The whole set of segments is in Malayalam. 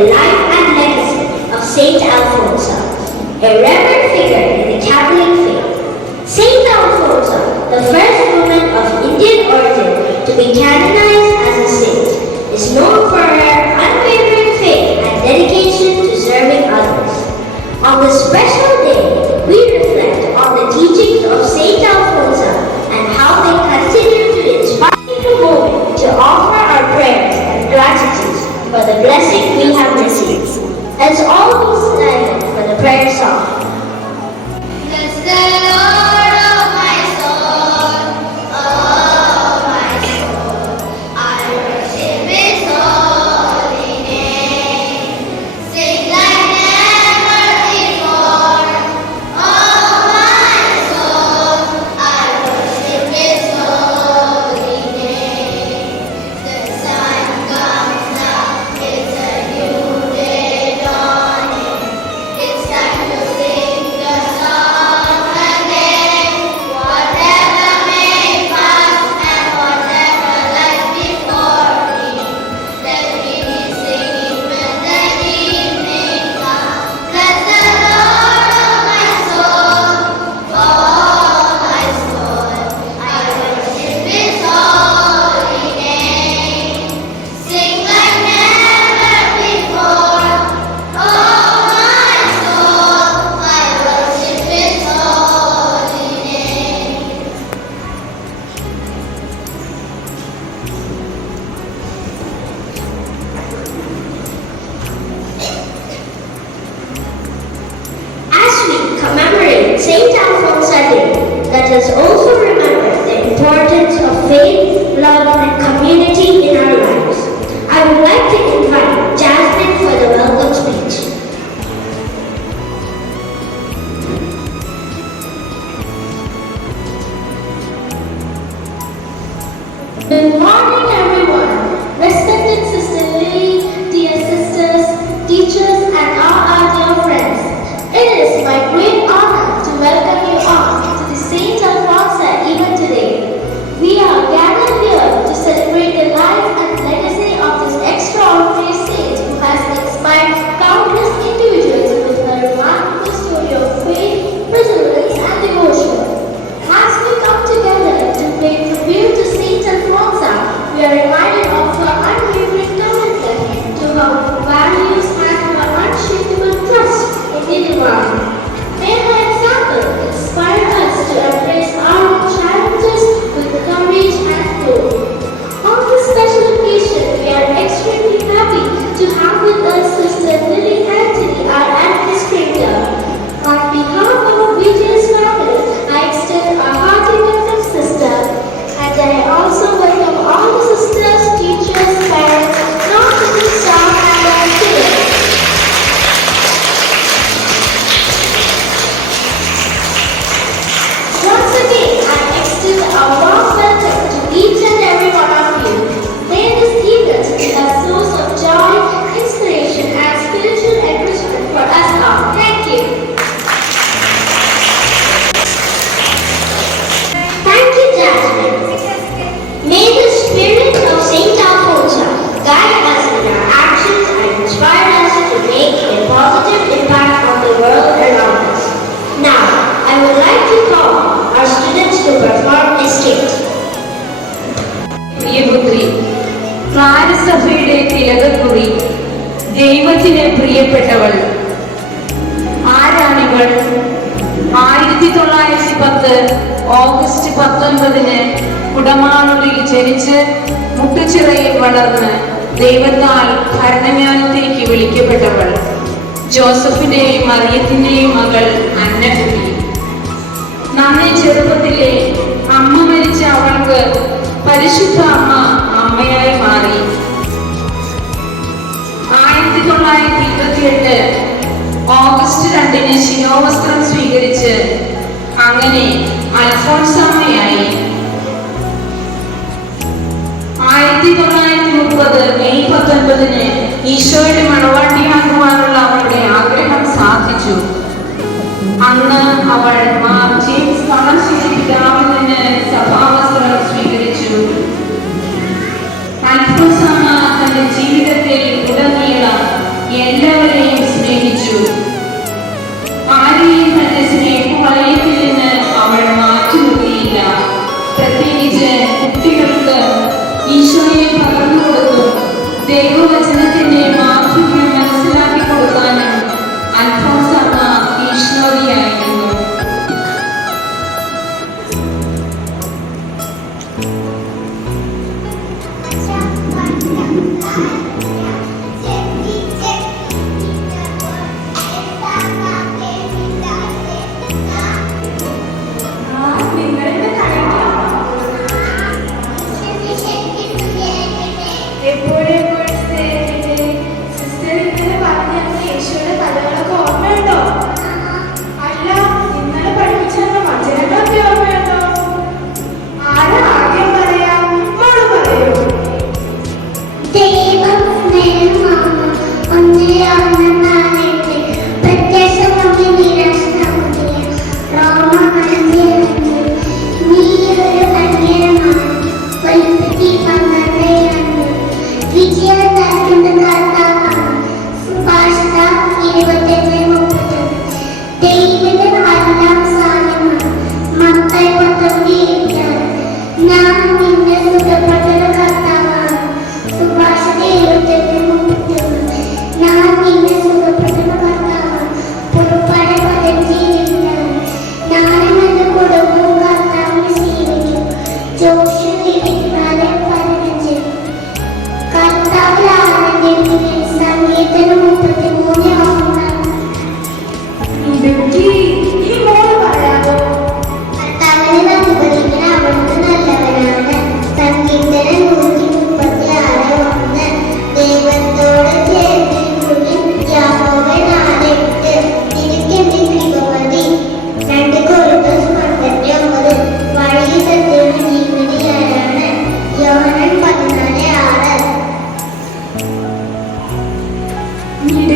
the life and legacy of Saint Alfonso, a reverend figure in the Catholic faith. Saint Alfonso, the first woman of Indian origin to be canonized as a saint, is known for her unwavering faith and dedication to serving others. On this special day, we reflect on the teachings of Saint Alfonso and how they continue to inspire. Take a moment to offer our prayers and gratitude for the blessing we have received. Let's all be silent for the prayer song. Bless the Lord, oh my soul, oh my soul. I worship His holy name. Sing like never before, oh my soul. I worship His holy name. The sun comes up, it's a new day dawning. It's time to sing the song again. Whatever may pass and whatever lies before me, let me be singing when the evening comes. Bless the Lord, oh my soul, oh my soul. I worship His holy name. Sing like never before, oh my soul. I worship His holy name. As we commemorate Saint Alfonso Day, let us also remember the importance of faith, love, and community in our lives. I would like to invite Jasmine for the welcome speech. Good morning, everyone. Respected Sister Lily, dear sisters, teachers, and all our dear friends. It is my great honor to welcome you all to the Saint Alfonso event today. We are gathered here to celebrate the life and legacy of this extraordinary saint who has inspired countless individuals with a remarkable story of faith, perseverance, and devotion. As we come together to pay tribute to Saint Alfonso, we are reminded of her unwavering commitment to her values and her unshakable trust in the divine. May her example inspire us to embrace our own challenges with courage and hope. On this special occasion, we are extremely happy to have with us Sister Lily Anthony, our administrator. On behalf of VJ's family, I extend a hearty welcome, sister, and I also welcome all the sisters, teachers, parents, non-teaching staff, and our students. Once again, I extend a warm welcome to each and every one of you. May this event be a source of joy, inspiration, and spiritual enrichment for us all. Thank you. Thank you, Jasmine. May the spirit of Saint Alfonso guide us in our actions and inspire us to make a positive impact on the world around us. Now, I would like to call our students to perform a skit. പ്രിയപുത്രി, ക്ലാരസഭയുടെ തിലകക്കുറി, ദൈവത്തിന് പ്രിയപ്പെട്ടവൾ. ആരാണിവൾ? 1910 ഓഗസ്റ്റ് 19 കുടമാളൂരിൽ ജനിച്ച് മുട്ടുചിറയിൽ വളർന്ന് ദൈവത്താൽ ഭരണങ്ങാനത്തേക്ക് വിളിക്കപ്പെട്ടവൾ. ജോസഫിന്റെയും മറിയത്തിന്റെയും മകൾ അന്നക്കുട്ടി. നന്നേ ചെറുപ്പത്തിലെ അമ്മ മരിച്ച അവൾക്ക് പരിശുദ്ധ അമ്മ അമ്മയായി മാറി. 1928 ഓഗസ്റ്റ് 2 ശിരോവസ്ത്രം സ്വീകരിച്ച് അങ്ങനെ അൽഫോൻസാമ്മയായി. 1930 മെയ് 19 ഈശോയുടെ മണവാട്ടിയാകുവാനുള്ള അവളുടെ ആഗ്രഹം സാധിച്ചു. അന്ന് അവൾ മാർ ജെയിംസ് കളശ്ശേരി പിതാവിൽ നിന്ന് സഭാവസ്ത്രം സ്വീകരിച്ചു. അൽഫോൻസാമ്മ തന്റെ ജീവിതത്തിൽ ഉടനീളം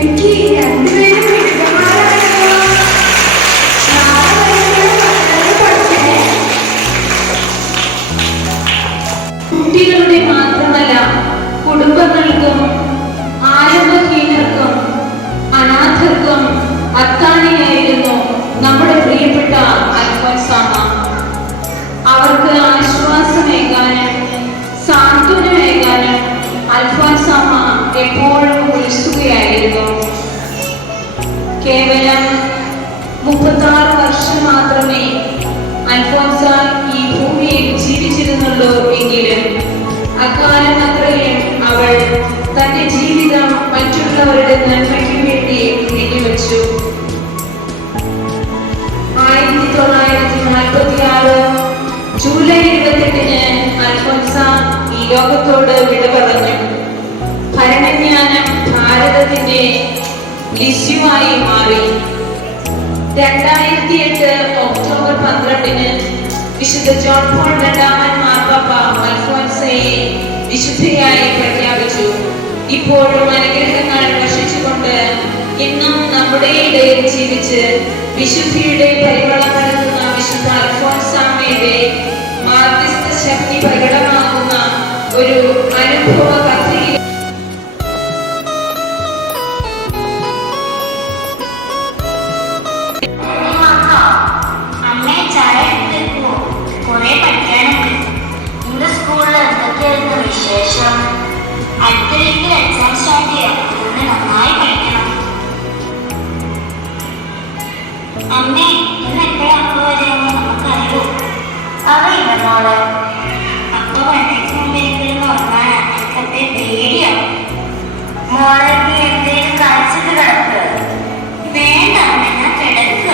എനിക്ക് രണ്ടുപേരും മിടുക്കന്മാരാണല്ലോ. നാളെ വരെ പഠിച്ചേ. കുട്ടികളുടെ മാത്രമല്ല കുടുംബങ്ങൾക്കും ആലംബഹീനർക്കും അനാഥർക്കും അത്താണിയായിരുന്നു നമ്മുടെ പ്രിയപ്പെട്ട അൽഫോൻസാമ്മ. അവർക്ക് ആശ്വാസമേകാനും സാന്ത്വനമേകാനും അൽഫോൻസാമ്മ എപ്പോഴും വിളിക്കുകയായിരുന്നു. കേവലം 36 വർഷം മാത്രമേ അൽഫോൻസ ഈ ഭൂമിയിൽ ജീവിച്ചിരുന്നുള്ളൂ എങ്കിലും അക്കാലം അത്രയും അവൾ തന്റെ ജീവിതം മറ്റുള്ളവരുടെ നന്മയ്ക്ക് വേണ്ടി നീക്കിവെച്ചു. 1946 ജൂലൈ 28-ന് അൽഫോൻസ ഈ ലോകത്തോട് വിട പറഞ്ഞു. ഭരണജ്ഞാനം ഭാരതത്തിന്റെ ലിസ്യുവായി മാറി. 2008 ഒക്ടോബർ 12-ന് വിശുദ്ധ ജോൺ പോൾ രണ്ടാമൻ മാർപ്പാപ്പ അൽഫോൻസയെ വിശുദ്ധയായി പ്രഖ്യാപിച്ചു. ഇപ്പോഴും അനുഗ്രഹങ്ങൾ വർഷിച്ചുകൊണ്ട് ഇന്നും നമ്മുടെ ഇടയിൽ ജീവിച്ച് വിശുദ്ധിയുടെ പരിമളം പരത്തുന്ന വിശുദ്ധ അൽഫോൻസാമ്മയുടെ മാധ്യസ്ഥ ശക്തി പ്രകടമാകുന്ന ഒരു അനുഭവ കഥയിൽ വിശേഷം അടുത്ത വീക്കിൽ എക്സാം സ്റ്റാർട്ട് ചെയ്യാം. അതുകൊണ്ട് നന്നായി പഠിക്കണം. അമ്മേ, ഇന്ന് എപ്പോഴാണ് അപ്പ വരികയെന്ന് നമുക്കറിയോ? അറിയില്ല മോളെ. അപ്പ വന്നേക്ക് മുമ്പ് എനിക്കൊന്ന് ഉറങ്ങാൻ എനിക്കപ്പേ പേടിയാവും. മോളെ, നീ എന്തേലും കഴിച്ചിട്ട് കിടക്കുക. വേണ്ട അമ്മ, ഞാൻ കിടക്കുക.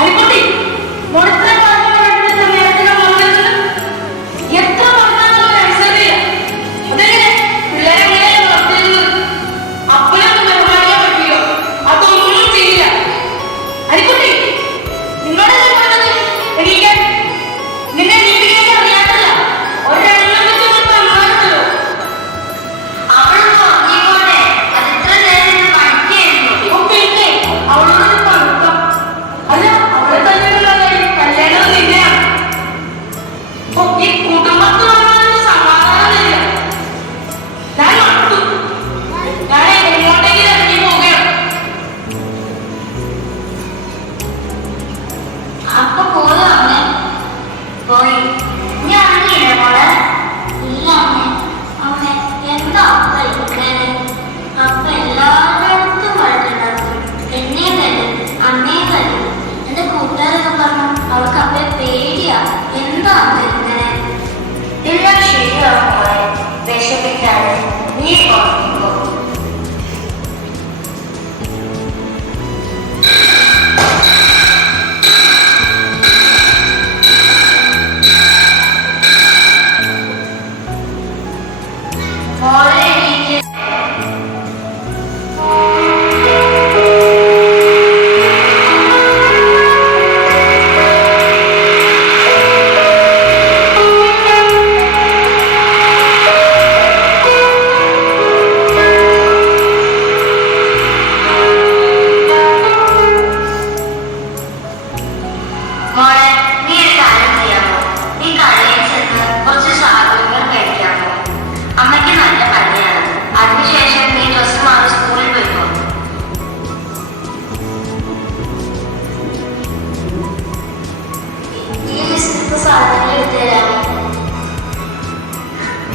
അരിക്കുട്ടി,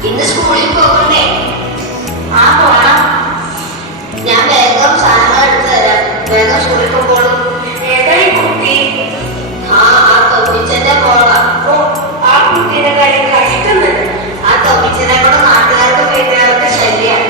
ഇന്ന് സ്കൂളിൽ പോകണ്ടേ? ആ പോണം. ഞാൻ വേഗം സാധനങ്ങൾ എടുത്തു തരാം. വേഗം സ്കൂളിൽ പോകണം. ഏതായി കുട്ടി? ആ തൊമ്മിച്ചന്റെ പോളാ. ഓ, ആ കുട്ടിയുടെ കാര്യം കഷ്ടം തന്നെ. ആ തൊമ്മിച്ചനെ കൂടെ നാട്ടുകാർക്ക് വീട്ടുകാർക്ക് ശല്യാണ്.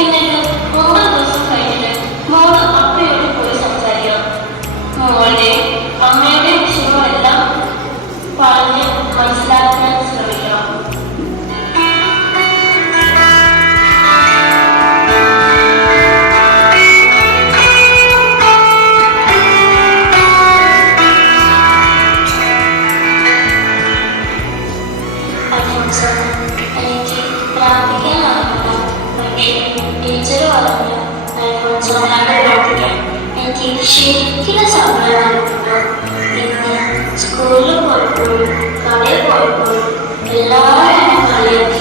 എന്നിട്ട് 9 ദിവസം കഴിഞ്ഞിട്ട് മോള് അപ്പയോട് പോയി സംസാരിക്കണം. മോളുടെ അമ്മയുടെ വിഷയങ്ങളെല്ലാം പറഞ്ഞ് മനസ്സിലാക്കാൻ ശ്രമിക്കണം. എനിക്ക് പ്രാർത്ഥിക്കാൻ അറിയില്ല. പക്ഷേ ടീച്ചർ പറഞ്ഞു പ്രാർത്ഥിക്കാൻ. എനിക്ക് ശരിക്കും സങ്കടമായിരുന്നു. ഇന്ന് സ്കൂളിൽ പോയപ്പോഴും കടയിൽ പോയപ്പോഴും എല്ലാവരും കളിയാക്കി.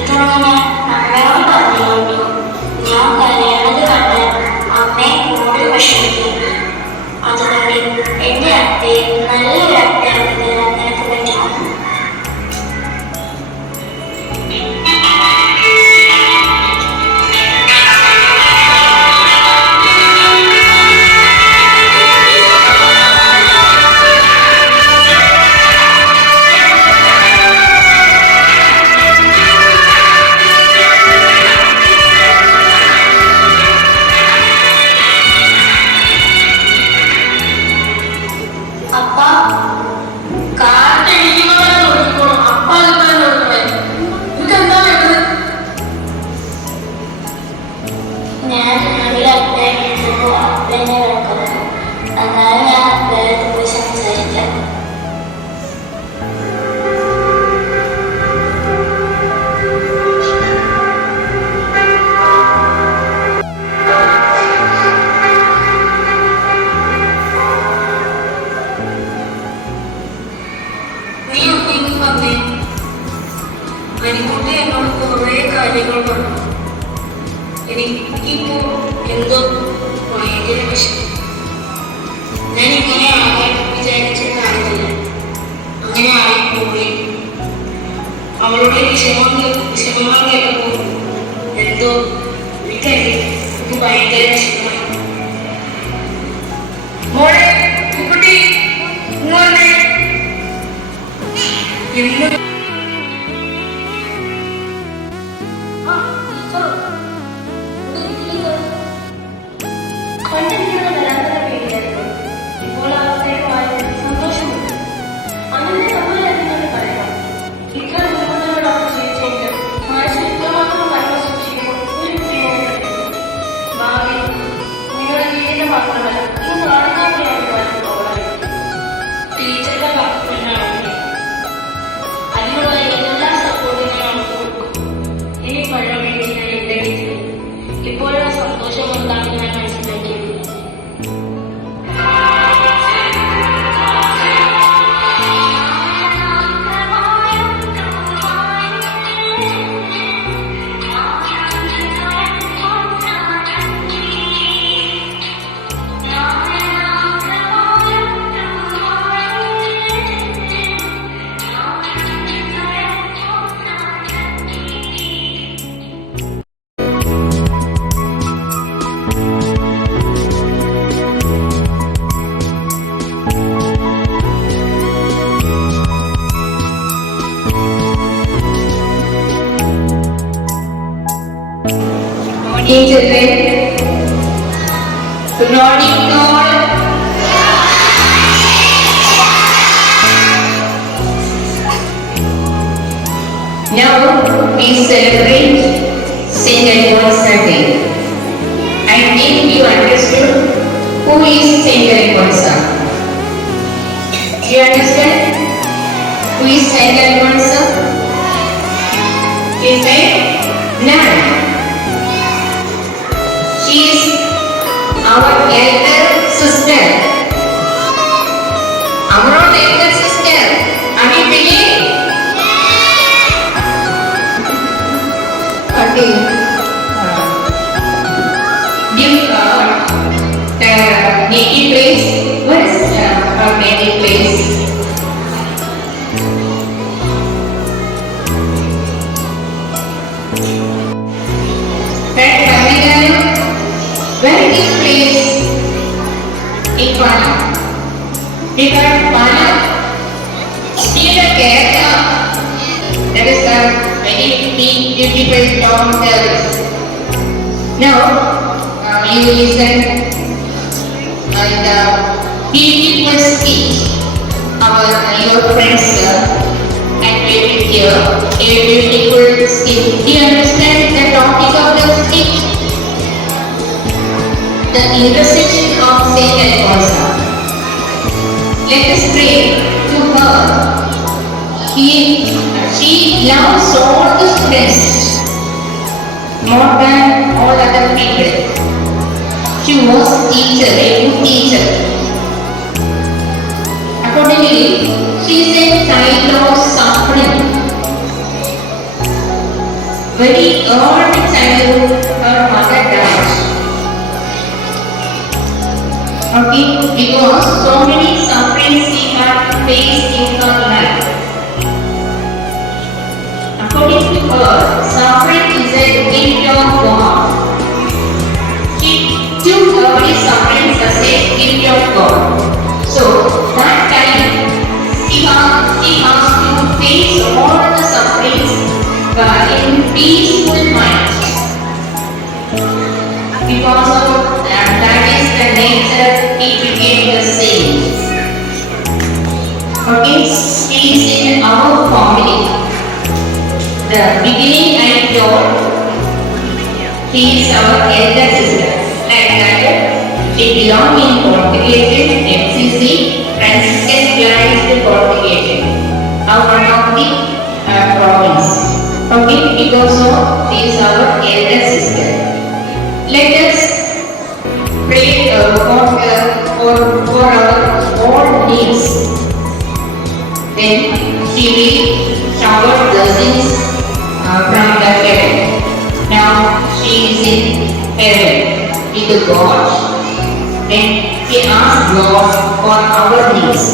ഇതങ്ങനെ അമ്മയോട് പറഞ്ഞുകൊണ്ടു ഞാൻ കരയണത് കണ്ട് അമ്മയെ കൂടുതൽ വിഷമിക്കും. അതുകൊണ്ട് എൻ്റെ അപ്പയെ നല്ലൊരു അപ്പയാക്കി തരാൻ നിനക്ക് പറ്റുമോ? ഞാൻ നല്ല അപ്പയെ വിളിച്ചപ്പോൾ അപ്പനെ കിടക്കുന്നു. എന്നാൽ ഞാൻ അപ്പയോട് പോയി സംസാരിക്കാം. നീ ഒന്നിങ്ങ് വന്നേ. അനിക്കുട്ടി എന്നോട് കുറേ കാര്യങ്ങൾ പറഞ്ഞു. എനിക്കിപ്പോ എന്തോ ഭയങ്കര വിഷമം. ഞാൻ ഇങ്ങനെ ആകാൻ വിചാരിച്ച കാര്യമില്ല. അങ്ങനെ ആയിപ്പോയി. അവളുടെ വിഷമങ്ങൾ കേട്ടപ്പോൾ എന്തോ എനിക്കറിയില്ല, എനിക്ക് ഭയങ്കര വിഷമമായി. മോളെ കുട്ടി ഇന്ന് പണ്ടെനിക്ക് വല്ലാത്ത പേടിയായിരുന്നു. ഇപ്പോൾ ആ അവസ്ഥയൊക്കെ മാറി സന്തോഷമുണ്ട്. അങ്ങനെ സമ്മതം പറയാം. ഇത്ര നിർബന്ധങ്ങളൊക്കെ ജീവിച്ചെങ്കിൽ മനസ്സിൽ ഇത്രമാത്രം മരണം സൂക്ഷിക്കുമ്പോൾ ഒരു കുട്ടിയോട് ഭാവി നിങ്ങളുടെ ജീവിതം മാത്രമല്ല ഈ നാടിനെ കൂടിയാണ് പോകാറുണ്ട്. ടീച്ചറുടെ ഭക്തനാണ്. അതിനുള്ള എല്ലാ സപ്പോർട്ടും ഞാൻ കൊടുക്കും. ഇനി പഴമേടി ഞാൻ ഉണ്ടെങ്കിൽ ഇപ്പോഴും സന്തോഷം എന്താണെന്ന് ഞാൻ മനസ്സിലാക്കിയത്. children, good morning to all. Now we celebrate Saint Alphonsus Day. I think you understood who is Saint Alphonsus. Do you understand who is Saint Alphonsus? Is a nun. She is our elder sister. Our elder sister. Are you believe? Okay. Give native place. What is our native place? Where is this place? In Pala. Because Pala, still a Kerala, that is a very beautiful town there is. you listen and we will speak your friends and we will hear a beautiful speech. Do you understand the topic of the speech? The intercession of Saint Alfonso. Let us pray to her. She loves all the students more than all other people. She was a teacher, a good teacher. Accordingly, she is a child of suffering. Very early childhood, her mother died. Okay, because so many sufferings she had faced in her life. According to her, suffering is a gift of God. She took every suffering as a gift of God. So that time she has to face all the sufferings in peaceful mind. Because of that is the nature it became the same. Okay, she is in our family. The beginning I told, she is our elder sister. Like that, she belongs in congregation FCC, Franciscan Clarised congregation, one of the province. Okay, because of she is our elder sister. Let us pray for our own needs. Then she will shower blessings from the heaven. Now she is in heaven with God. Then she asks God for our needs.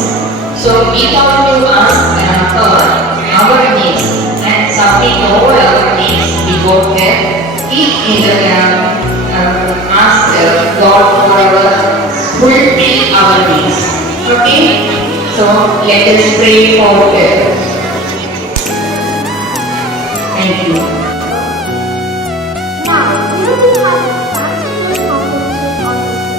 So we have to ask her our needs and submit all our needs before her. Each ask God for our fulfill our needs. Okay? So let us pray for her. Thank you. Now, we will be having a practical composition on the stage.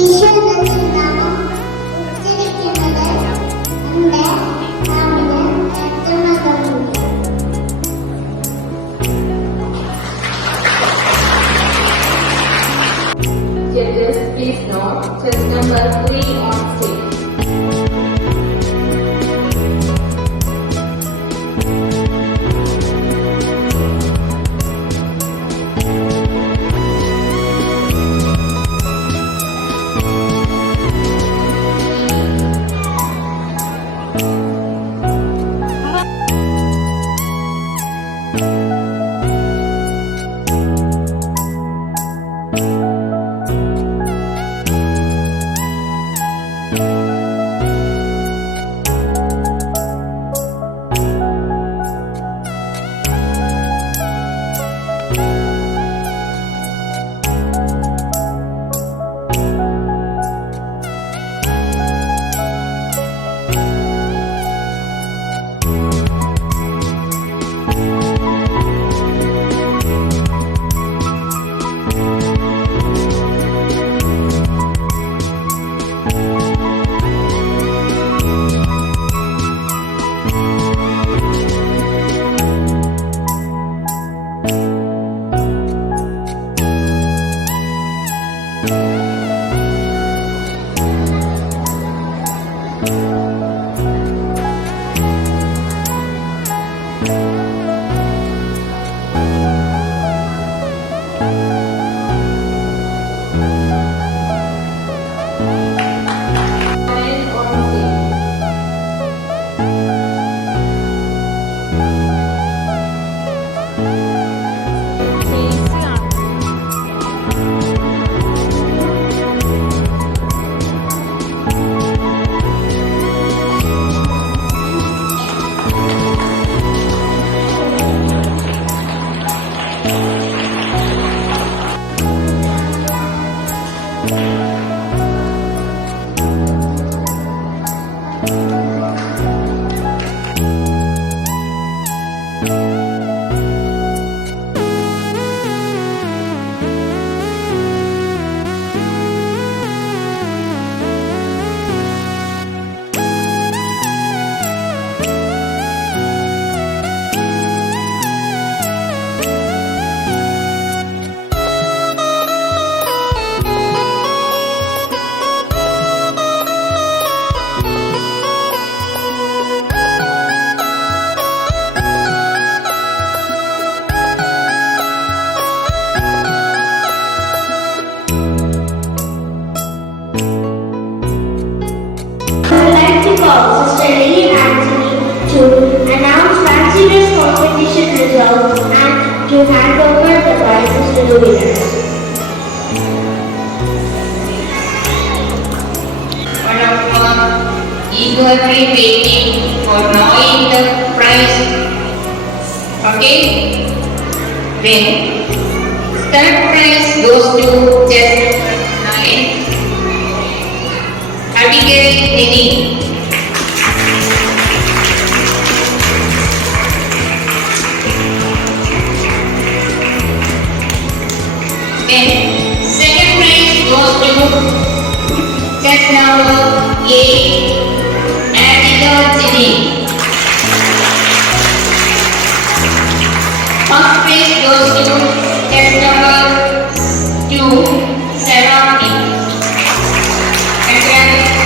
ഈശ്വരന്റെ നാമം ഉച്ചരിക്കുന്നത് നമ്മുടെ നാവിന് എത്തുന്നതുണ്ട്. Judges, please note, chess number 3 on stage. resolve and to hand over the prizes to the winners. One of us eagerly waiting for knowing the prize. Okay? Then, third prize goes to just 9. Abigail Nini. Then, second prize goes to set number 8, Abigail Nini. First prize goes to set number 2, Sarah P. Congratulations.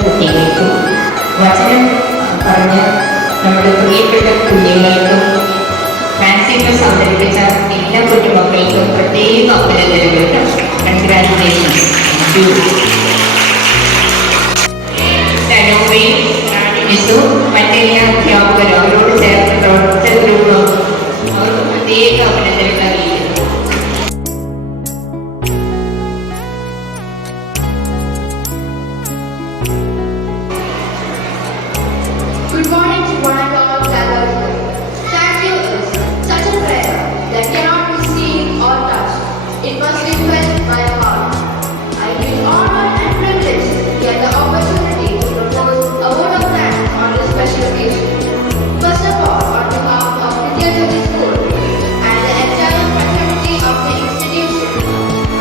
കുട്ടികൾക്കും വചനം പറഞ്ഞ നമ്മുടെ പ്രിയപ്പെട്ട കുഞ്ഞുങ്ങൾക്കും മാക്സിം ബസ് അവതരിപ്പിച്ച എല്ലാ കുഞ്ഞുമക്കൾക്കും പ്രത്യേക അഭിനന്ദനങ്ങൾ. കൺഗ്രാറ്റുലേഷൻസ്. തനുവയും മിസ്സും മറ്റെല്ലാ അധ്യാപകരും അവരോട് ചേർന്ന് പ്രവർത്തകരോടും അവർക്ക് പ്രത്യേക അഭിനന്ദനങ്ങൾ അറിയിക്കുന്നു. Good morning to one and all gathered here. Thank you is such a prayer that cannot be seen or touched. It must be felt by the heart. I feel honored and privileged to get the opportunity to propose a vote of thanks on this special occasion. First of all, on behalf of Vidyajyoti School and the entire fraternity of the institution,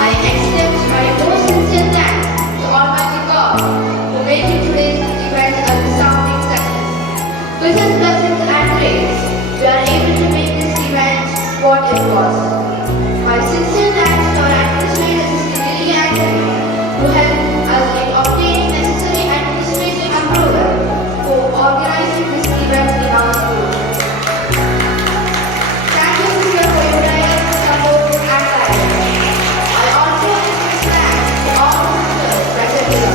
I extend my most sincere thanks to Almighty God who made today's event a resounding success. With His blessings and grace, we are able to make this event what it was. My sincere thanks to our administrator, Mr. Lily Anthony, who helped us in obtaining necessary administrative approval for organizing this event in our school. Thank you, sister, for your guidance, support, and guidance. I also extend thanks to all sisters present here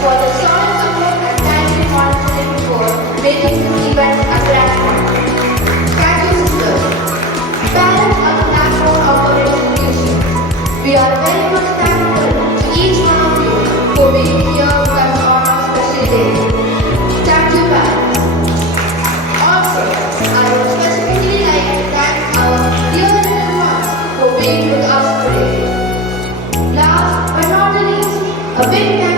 for the solid support and timely monitoring for making this event a grand one. Thank you, sisters. Parents are the backbone of our education. We are very much thankful to each one of you for being here with us on our special day. Thank you, parents. Also, I would specifically like to thank our dear little ones for being with us today. Last but not the least, a big thank